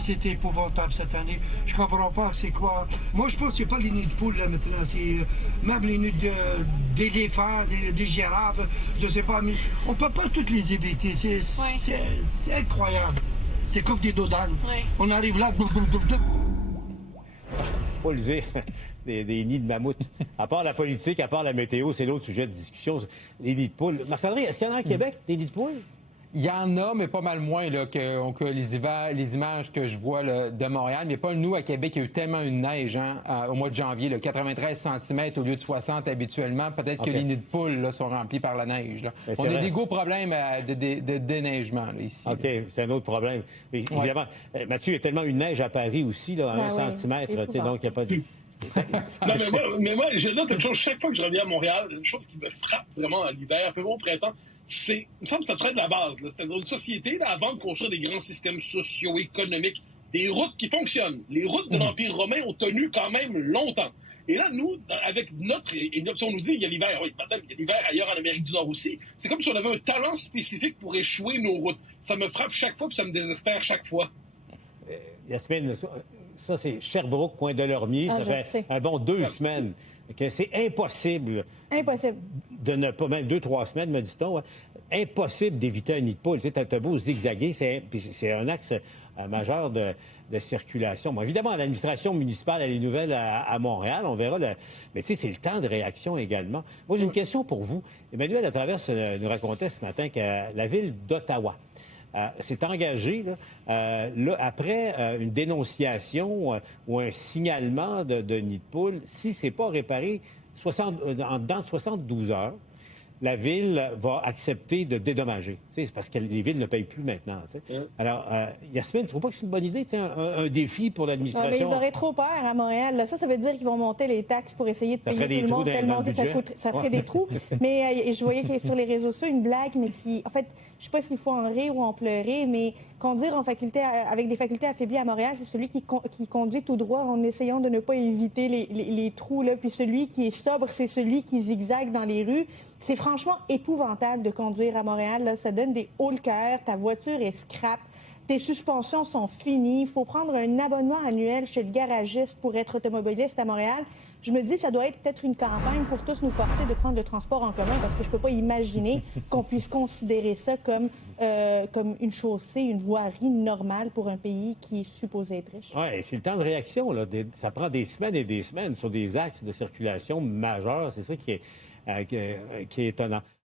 C'est épouvantable cette année. Je comprends pas c'est quoi. Moi, je pense que c'est pas les nids de poules là maintenant. C'est même les nids d'éléphants, des girafes. Je sais pas, mais on peut pas toutes les éviter. C'est incroyable. C'est comme des dodanes. Oui. On arrive là, boum, boum, boum, boum. Pas le dire, des nids de mammouth. À part la politique, à part la météo, c'est l'autre sujet de discussion, les nids de poules. Marc-André, est-ce qu'il y en a à Québec, des nids de poules? Il y en a, mais pas mal moins là, que les images que je vois là, de Montréal. Mais pas nous, à Québec, il y a eu tellement une neige au mois de janvier, là, 93 cm au lieu de 60 habituellement. Peut-être que les nids de poules là, sont remplis par la neige. Là. On a des gros problèmes de déneigement là, ici. OK, c'est un autre problème. Mais, évidemment, Mathieu, il y a tellement une neige à Paris aussi, là, à 1 centimètre, donc il n'y a pas de... Non, mais moi, je note une chose, chaque fois que je reviens à Montréal, une chose qui me frappe vraiment à l'hiver, peu au printemps, il me semble que ça traite de la base. Là. C'est-à-dire une société, là, avant de construire des grands systèmes sociaux, économiques, des routes qui fonctionnent. Les routes de l'Empire romain ont tenu quand même longtemps. Et là, nous, avec notre... on nous dit qu'il y a l'hiver. Oui, madame, il y a l'hiver ailleurs en Amérique du Nord aussi. C'est comme si on avait un talent spécifique pour échouer nos routes. Ça me frappe chaque fois, puis ça me désespère chaque fois. Yasmine, ça, c'est Sherbrooke, Coin-de-Lormier. Ça fait un bon 2 semaines. Que c'est impossible. Impossible. De ne pas, même 2-3 semaines, me dit-on, hein, impossible d'éviter un nid de poule. Tu sais, t'as beau zigzaguer, c'est un axe majeur de circulation. Bon, évidemment, l'administration municipale a les nouvelles à Montréal, on verra. Mais tu sais, c'est le temps de réaction également. Moi, j'ai une question pour vous. Emmanuel, à travers, nous racontait ce matin que la ville d'Ottawa s'est engagée, là, après une dénonciation ou un signalement de nid de poule, si c'est pas réparé en dedans de 72 heures, la Ville va accepter de dédommager. C'est parce que les villes ne payent plus maintenant. Alors, Yasmine, tu ne trouves pas que c'est une bonne idée, un défi pour l'administration? Non, mais ils auraient trop peur à Montréal. Là, ça veut dire qu'ils vont monter les taxes pour essayer de payer tout le monde tellement que ça ferait des trous. Mais je voyais qu'il y a sur les réseaux sociaux une blague, mais qui, en fait, je sais pas s'il faut en rire ou en pleurer, mais conduire avec des facultés affaiblies à Montréal, c'est celui qui conduit tout droit en essayant de ne pas éviter les trous. Là. Puis celui qui est sobre, c'est celui qui zigzague dans les rues. C'est franchement épouvantable de conduire à Montréal. Là. Ça donne des hauts le cœur. Ta voiture est scrap. Tes suspensions sont finies. Il faut prendre un abonnement annuel chez le garagiste pour être automobiliste à Montréal. Je me dis, ça doit être peut-être une campagne pour tous nous forcer de prendre le transport en commun parce que je ne peux pas imaginer qu'on puisse considérer ça comme une chaussée, une voirie normale pour un pays qui est supposé être riche. Oui, c'est le temps de réaction. Là. Ça prend des semaines et des semaines sur des axes de circulation majeurs. C'est ça qui est étonnant.